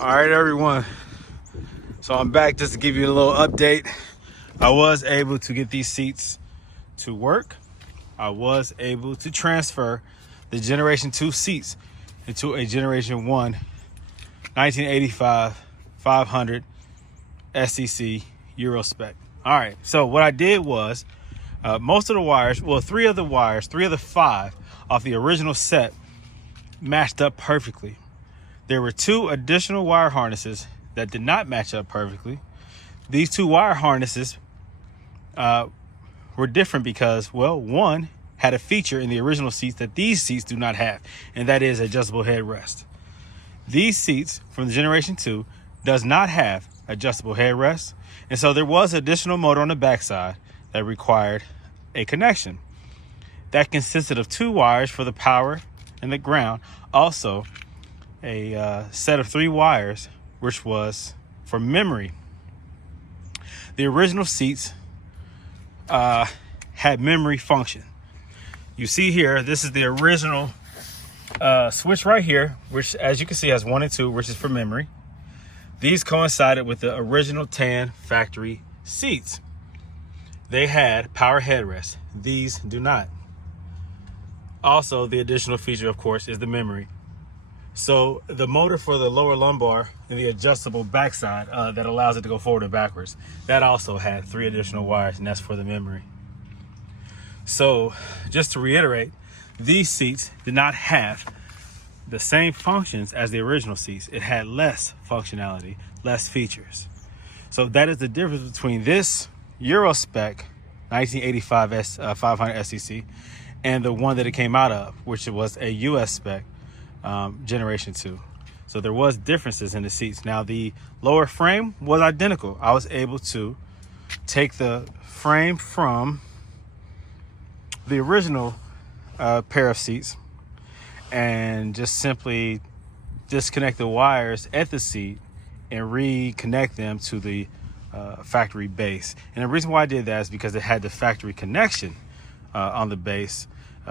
All right, everyone. So I'm back just to give you a little update. I was able to get these seats to work. I was able to transfer the Generation 2 seats into a Generation 1 1985 500 SEC Euro spec. All right, so what I did was most of the wires, well, three of the five off the original set matched up perfectly. There were two additional wire harnesses that did not match up perfectly. These two wire harnesses were different because, well, one had a feature in the original seats that these seats do not have, and that is adjustable headrest. These seats from the Generation 2 does not have adjustable headrest, and so there was additional motor on the backside that required a connection. That consisted of two wires for the power and the ground, also a set of three wires which was for memory. The original seats had memory function. You see here, this is the original switch right here, which as you can see has 1 and 2, which is for memory. These coincided with the original tan factory seats. They had power headrest. These do not. Also, the additional feature, of course, is the memory. So the motor for the lower lumbar and the adjustable backside that allows it to go forward and backwards, that also had 3 additional wires, and that's for the memory. So just to reiterate, these seats did not have the same functions as the original seats. It had less functionality, less features. So that is the difference between this Euro spec 1985 500 SEC and the one that it came out of, which was a US spec Generation 2. So there was differences in the seats. Now the lower frame was identical. I was able to take the frame from the original pair of seats and just simply disconnect the wires at the seat and reconnect them to the factory base. And the reason why I did that is because it had the factory connection on the base.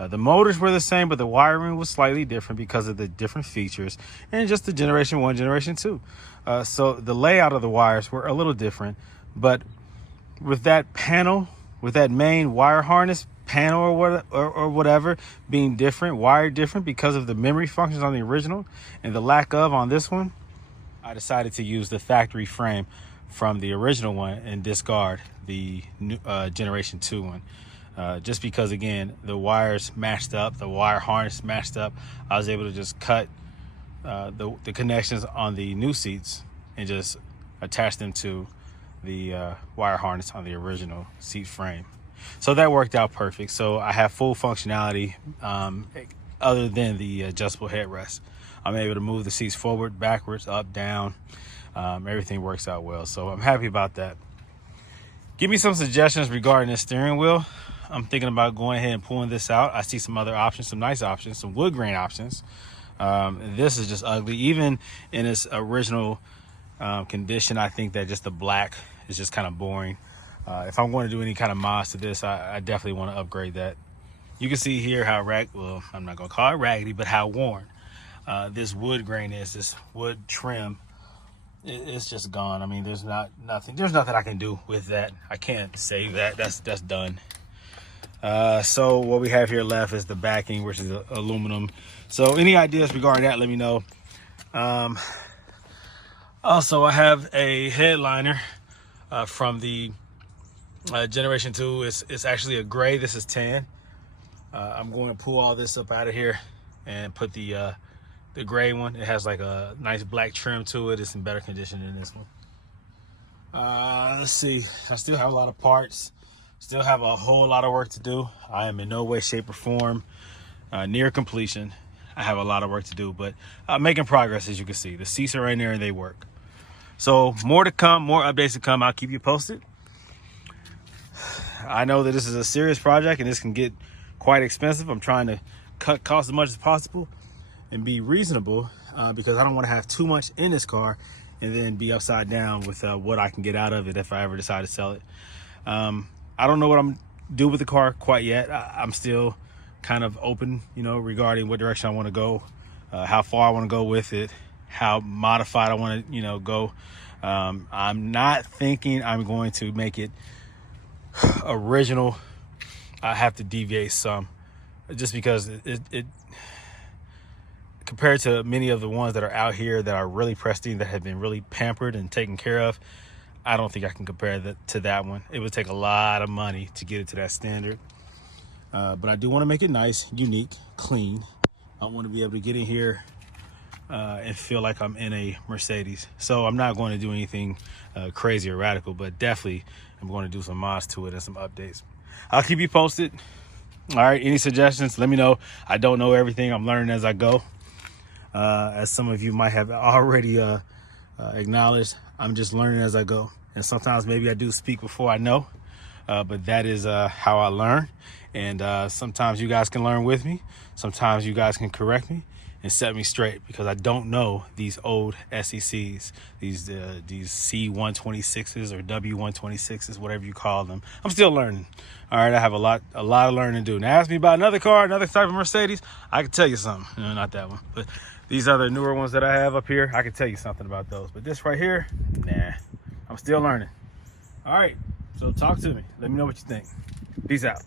The motors were the same, but the wiring was slightly different because of the different features and just the Generation 1, Generation 2. So the layout of the wires were a little different, but with that panel, with that main wire harness panel or whatever being different, wired different because of the memory functions on the original and the lack of on this one, I decided to use the factory frame from the original one and discard the new, Generation 2 one. Just because, again, the wires matched up, the wire harness matched up, I was able to just cut the connections on the new seats and just attach them to the wire harness on the original seat frame. So that worked out perfect. So I have full functionality other than the adjustable headrest. I'm able to move the seats forward, backwards, up, down. Everything works out well. So I'm happy about that. Give me some suggestions regarding this steering wheel. I'm thinking about going ahead and pulling this out. I see some other options, some nice options, some wood grain options. This is just ugly. Even in its original condition, I think that just the black is just kind of boring. If I'm going to do any kind of mods to this, I definitely want to upgrade that. You can see here how well, I'm not going to call it raggedy, but how worn this wood grain is, this wood trim. It's just gone. I mean, there's nothing I can do with that. I can't save that. That's done. So what we have here left is the backing, which is aluminum. So any ideas regarding that, let me know. Also, I have a headliner from the Generation 2. It's actually a gray. This is tan. I'm going to pull all this up out of here and put the gray one. It has like a nice black trim to it. It's in better condition than this one. Let's see. I still have a lot of parts. Still have a whole lot of work to do. I am in no way, shape, or form near completion. I have a lot of work to do, but I'm making progress, as you can see. The seats are in there and they work. So more to come, more updates to come. I'll keep you posted. I know that this is a serious project and this can get quite expensive. I'm trying to cut costs as much as possible and be reasonable because I don't want to have too much in this car and then be upside down with what I can get out of it if I ever decide to sell it. I don't know what I'm do with the car quite yet. I'm still kind of open, regarding what direction I want to go, how far I want to go with it. how modified I want to, you know, go. I'm not thinking I'm going to make it original. I have to deviate some, just because it compared to many of the ones that are out here that are really pristine, that have been really pampered and taken care of, I don't think I can compare that to that one. It would take a lot of money to get it to that standard. But I do want to make it nice, unique, clean. I want to be able to get in here and feel like I'm in a Mercedes. So I'm not going to do anything crazy or radical, but definitely I'm going to do some mods to it and some updates. I'll keep you posted. All right, any suggestions, let me know. I don't know everything. I'm learning as I go. As some of you might have already acknowledged, I'm just learning as I go. And sometimes maybe I do speak before I know, but that is how I learn. And sometimes you guys can learn with me. Sometimes you guys can correct me and set me straight, because I don't know these old SECs, these C126s or W126s, whatever you call them. I'm still learning. All right, I have a lot of learning to do. Now ask me about another car, another type of Mercedes, I can tell you something. No, not that one, but these other newer ones that I have up here, I can tell you something about those. But this right here, nah, I'm still learning. All right, so talk to me. Let me know what you think. Peace out.